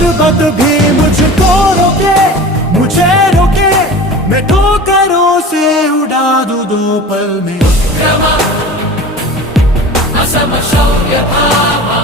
पर्वत भी मुझको रोके, मुझे रोके, मैं ठोकरों से उड़ा दूं 2 पल में। असम शौर्य भावा